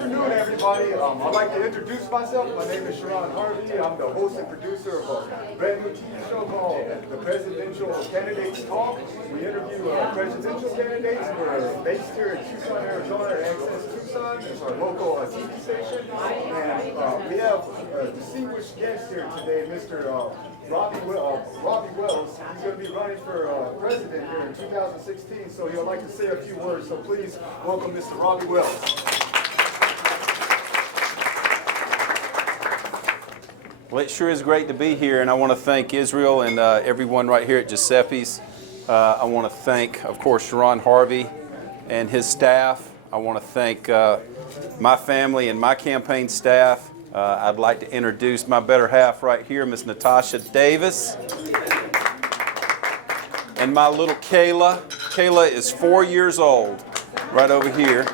afternoon, everybody. I'd like to introduce myself. My name is Shuro Harvey. I'm the host and producer of a brand new TV show called The Presidential Candidates Talk. We interview presidential candidates. We're based here in Tucson, Arizona, at Access Tucson. It's our local TV station. And we have a distinguished guest here today, Mr. Robby Wells. He's going to be running for president here in 2016, so he'll like to say a few words. So please welcome Mr. Robby Wells. Well, it sure is great to be here, and I want to thank Israel and everyone right here at Giuseppe's. I want to thank, of course, Shuro Harvey and his staff. I want to thank my family and my campaign staff. I'd like to introduce my better half right here, Miss Natasha Davis. And my little Kayla. Kayla is 4 years old, right over here.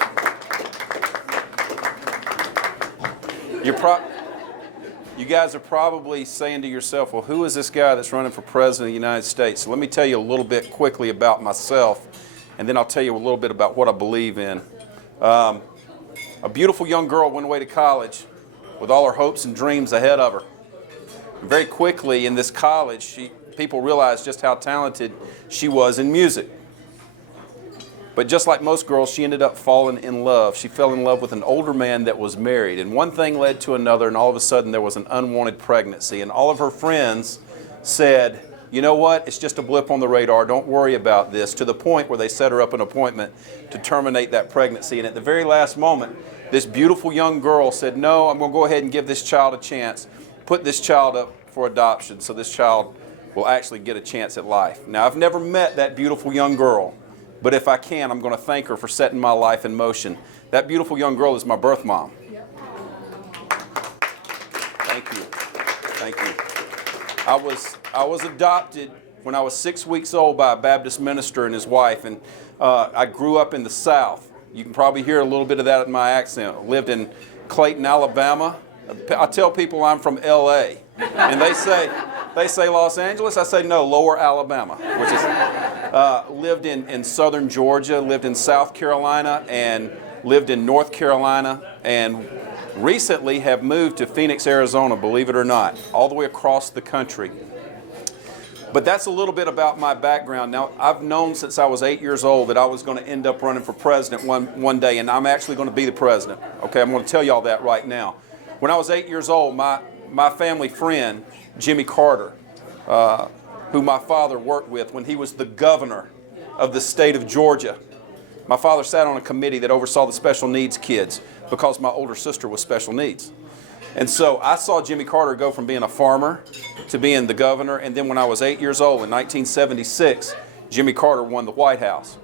You guys are probably saying to yourself, well, who is this guy that's running for president of the United States? So let me tell you a little bit quickly about myself, and then I'll tell you a little bit about what I believe in. A beautiful young girl went away to college with all her hopes and dreams ahead of her. And very quickly in this college, people realized just how talented she was in music. But just like most girls, she ended up falling in love. She fell in love with an older man that was married. And one thing led to another, and all of a sudden there was an unwanted pregnancy. And all of her friends said, you know what, it's just a blip on the radar, don't worry about this, to the point where they set her up an appointment to terminate that pregnancy. And at the very last moment, this beautiful young girl said, no, I'm going to go ahead and give this child a chance, put this child up for adoption so this child will actually get a chance at life. Now, I've never met that beautiful young girl, but if I can, I'm going to thank her for setting my life in motion. That beautiful young girl is my birth mom. Thank you. Thank you. I was adopted when I was 6 weeks old by a Baptist minister and his wife, and I grew up in the South. You can probably hear a little bit of that in my accent. I lived in Clayton, Alabama. I tell people I'm from L.A., and they say Los Angeles. I say no, Lower Alabama, which is lived in southern Georgia, lived in South Carolina, and lived in North Carolina, and recently have moved to Phoenix, Arizona, believe it or not, all the way across the country. But that's a little bit about my background. Now, I've known since I was 8 years old that I was going to end up running for president one day, and I'm actually going to be the president. Okay, I'm going to tell y'all that right now. When I was 8 years old, my family friend, Jimmy Carter, who my father worked with when he was the governor of the state of Georgia. My father sat on a committee that oversaw the special needs kids because my older sister was special needs. And so I saw Jimmy Carter go from being a farmer to being the governor, and then when I was 8 years old in 1976, Jimmy Carter won the White House.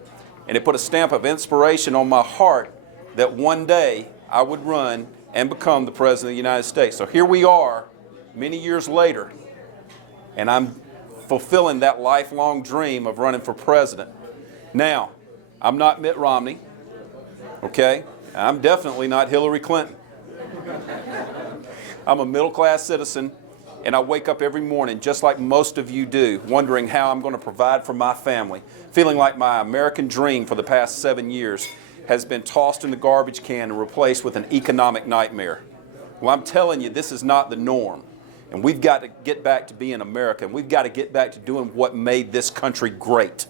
And it put a stamp of inspiration on my heart that one day I would run and become the president of the United States. So here we are, many years later, and I'm fulfilling that lifelong dream of running for president. Now, I'm not Mitt Romney, okay? I'm definitely not Hillary Clinton. I'm a middle-class citizen, and I wake up every morning, just like most of you do, wondering how I'm going to provide for my family, feeling like my American dream for the past 7 years has been tossed in the garbage can and replaced with an economic nightmare. Well, I'm telling you, this is not the norm. And we've got to get back to being America, and we've got to get back to doing what made this country great.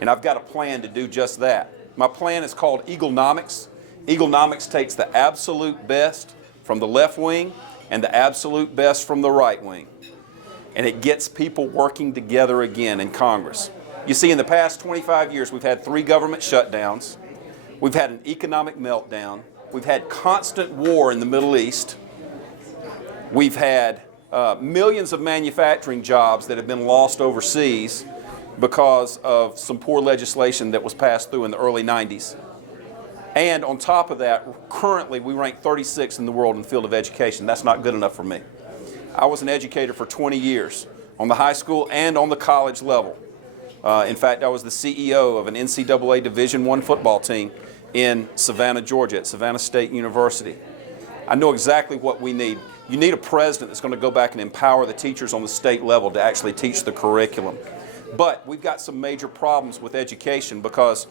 And I've got a plan to do just that. My plan is called Eaglenomics. Eaglenomics takes the absolute best from the left wing and the absolute best from the right wing. And it gets people working together again in Congress. You see, in the past 25 years, we've had 3 government shutdowns. We've had an economic meltdown. We've had constant war in the Middle East. We've had millions of manufacturing jobs that have been lost overseas because of some poor legislation that was passed through in the early 90s. And on top of that, currently we rank 36 in the world in the field of education. That's not good enough for me. I was an educator for 20 years on the high school and on the college level. In fact, I was the CEO of an NCAA Division I football team in Savannah, Georgia, at Savannah State University. I know exactly what we need. You need a president that's going to go back and empower the teachers on the state level to actually teach the curriculum. But we've got some major problems with education because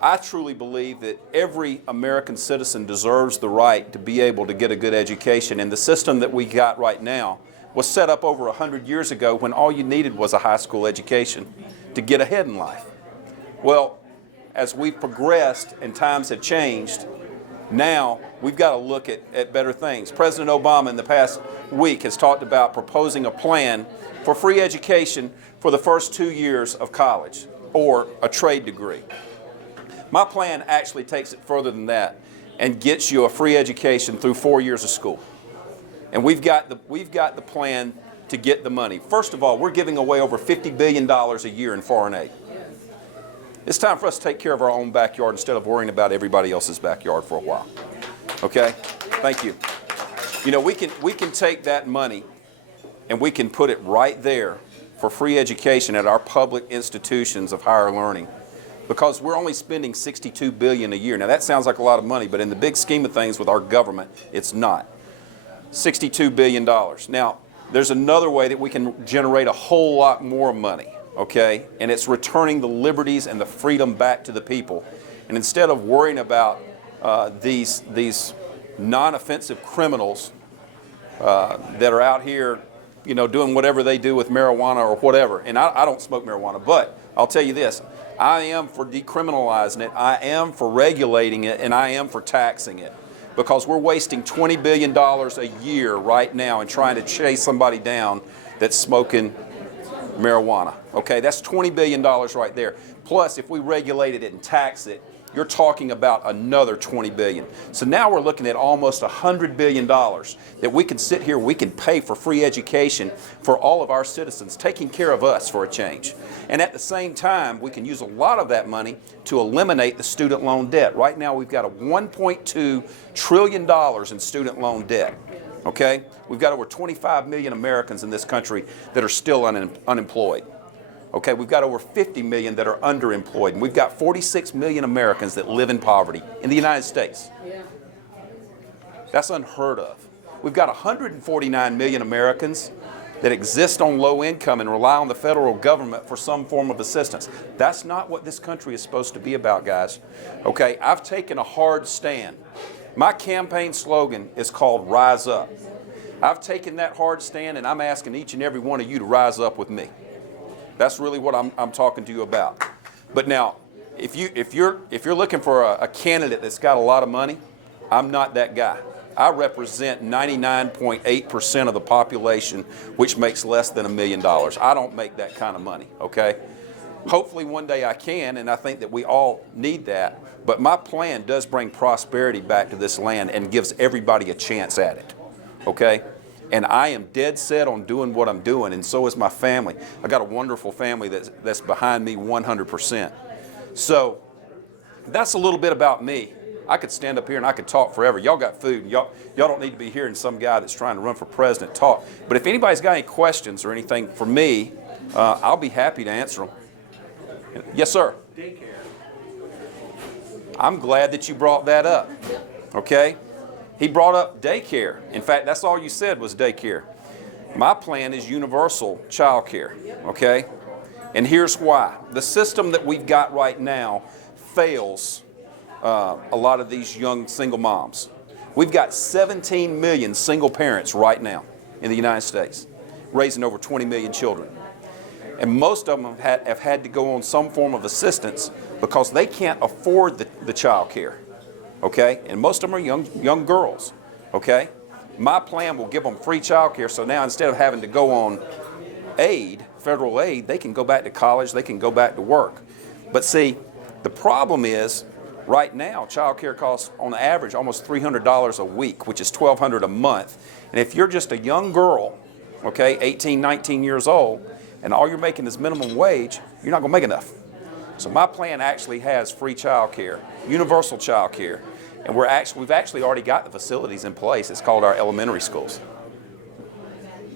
I truly believe that every American citizen deserves the right to be able to get a good education. And the system that we got right now was set up over 100 years ago when all you needed was a high school education to get ahead in life. Well, as we've progressed and times have changed, now we've got to look at better things. President Obama in the past week has talked about proposing a plan for free education for the first 2 years of college or a trade degree. My plan actually takes it further than that and gets you a free education through 4 years of school. And we've got the plan to get the money. First of all, we're giving away over $50 billion a year in foreign aid. It's time for us to take care of our own backyard instead of worrying about everybody else's backyard for a while. Okay? Thank you. You know, we can take that money and we can put it right there for free education at our public institutions of higher learning, because we're only spending $62 billion a year. Now that sounds like a lot of money, but in the big scheme of things with our government, it's not. $62 billion. Now, there's another way that we can generate a whole lot more money, okay? And it's returning the liberties and the freedom back to the people. And instead of worrying about these non-offensive criminals that are out here, you know, doing whatever they do with marijuana or whatever. And I don't smoke marijuana, but I'll tell you this. I am for decriminalizing it, I am for regulating it, and I am for taxing it. Because we're wasting $20 billion a year right now in trying to chase somebody down that's smoking marijuana. Okay, that's $20 billion right there. Plus, if we regulated it and tax it, you're talking about another $20 billion. So now we're looking at almost $100 billion that we can sit here, we can pay for free education for all of our citizens, taking care of us for a change. And at the same time, we can use a lot of that money to eliminate the student loan debt. Right now, we've got a $1.2 trillion in student loan debt. Okay? We've got over 25 million Americans in this country that are still unemployed. Okay, we've got over 50 million that are underemployed, and we've got 46 million Americans that live in poverty in the United States. That's unheard of. We've got 149 million Americans that exist on low income and rely on the federal government for some form of assistance. That's not what this country is supposed to be about, guys. Okay, I've taken a hard stand. My campaign slogan is called Rise Up. I've taken that hard stand, and I'm asking each and every one of you to rise up with me. That's really what I'm talking to you about. But now, if you're looking for a candidate that's got a lot of money, I'm not that guy. I represent 99.8% of the population, which makes less than $1 million. I don't make that kind of money, okay? Hopefully one day I can, and I think that we all need that. But my plan does bring prosperity back to this land and gives everybody a chance at it, okay? And I am dead set on doing what I'm doing, and so is my family. I got a wonderful family that's behind me 100%. So that's a little bit about me. I could stand up here and I could talk forever. Y'all got food. Y'all don't need to be hearing some guy that's trying to run for president talk. But if anybody's got any questions or anything for me, I'll be happy to answer them. Yes, sir. Daycare. I'm glad that you brought that up. Okay? He brought up daycare. In fact, that's all you said was daycare. My plan is universal child care, okay? And here's why. The system that we've got right now fails a lot of these young single moms. We've got 17 million single parents right now in the United States, raising over 20 million children. And most of them have had to go on some form of assistance because they can't afford the child care. Okay, and most of them are young girls, okay? My plan will give them free child care, so now instead of having to go on aid, federal aid, they can go back to college, they can go back to work. But see, the problem is, right now, child care costs on average almost $300 a week, which is $1,200 a month. And if you're just a young girl, okay, 18, 19 years old, and all you're making is minimum wage, you're not gonna make enough. So my plan actually has free child care, universal child care. And we've actually already got the facilities in place. It's called our elementary schools.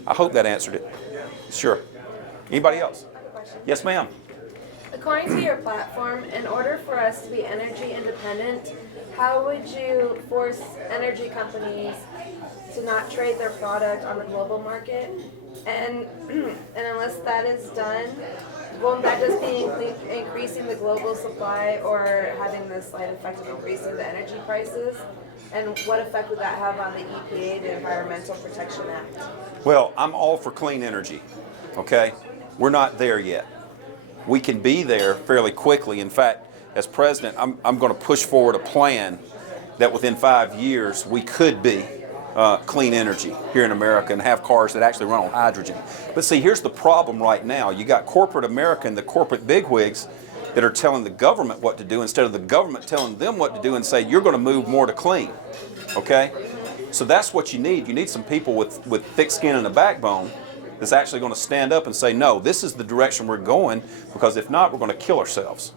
I hope that answered it. Sure. Anybody else? I have a question. Yes, ma'am. According to your platform, in order for us to be energy independent, how would you force energy companies to not trade their product on the global market? And unless that is done, won't that just be increasing the global supply or having the slight effect of increasing the energy prices? And what effect would that have on the EPA, the Environmental Protection Act? Well, I'm all for clean energy, okay? We're not there yet. We can be there fairly quickly. In fact, as president, I'm going to push forward a plan that within 5 years we could be clean energy here in America and have cars that actually run on hydrogen. But see, here's the problem right now. You got corporate America and the corporate bigwigs that are telling the government what to do instead of the government telling them what to do and say, you're going to move more to clean, okay? So that's what you need. You need some people with thick skin and a backbone that's actually going to stand up and say, no, this is the direction we're going, because if not, we're going to kill ourselves.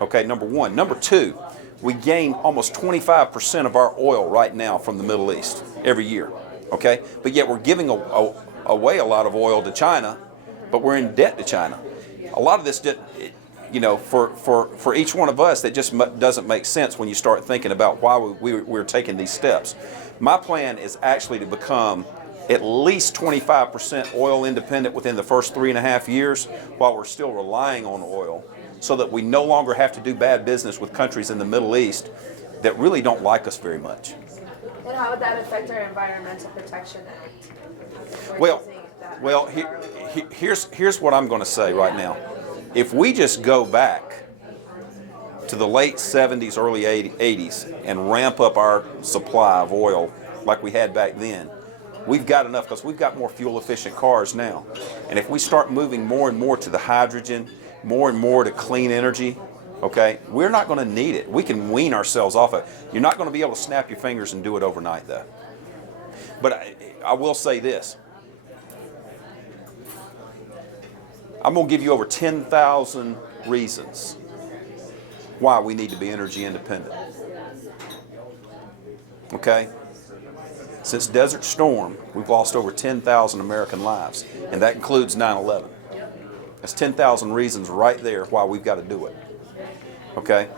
Okay, number one. Number two, we gain almost 25% of our oil right now from the Middle East every year, okay? But yet we're giving away a lot of oil to China, but we're in debt to China. A lot of this, you know, for each one of us, that just doesn't make sense when you start thinking about why we're taking these steps. My plan is actually to become at least 25% oil independent within the first 3.5 years while we're still relying on oil, so that we no longer have to do bad business with countries in the Middle East that really don't like us very much. And how would that affect our Environmental Protection Act? Well, here's what I'm going to say right now. If we just go back to the late 70s, early 80s and ramp up our supply of oil like we had back then, we've got enough, because we've got more fuel efficient cars now. And if we start moving more and more to the hydrogen, more and more to clean energy, okay, we're not going to need it. We can wean ourselves off it. You're not going to be able to snap your fingers and do it overnight, though. But I will say this. I'm going to give you over 10,000 reasons why we need to be energy independent. Okay? Since Desert Storm, we've lost over 10,000 American lives, and that includes 9/11. That's 10,000 reasons right there why we've got to do it. Okay?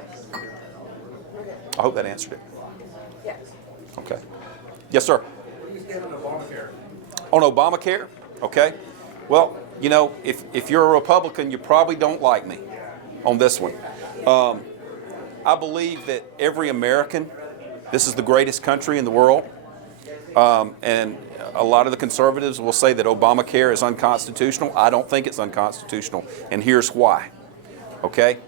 I hope that answered it. Yes. Okay. Yes, sir. What do you stand on Obamacare? On Obamacare? Okay. Well, you know, if you're a Republican, you probably don't like me on this one. I believe that every American, this is the greatest country in the world. And a lot of the conservatives will say that Obamacare is unconstitutional. I don't think it's unconstitutional, and here's why. Okay?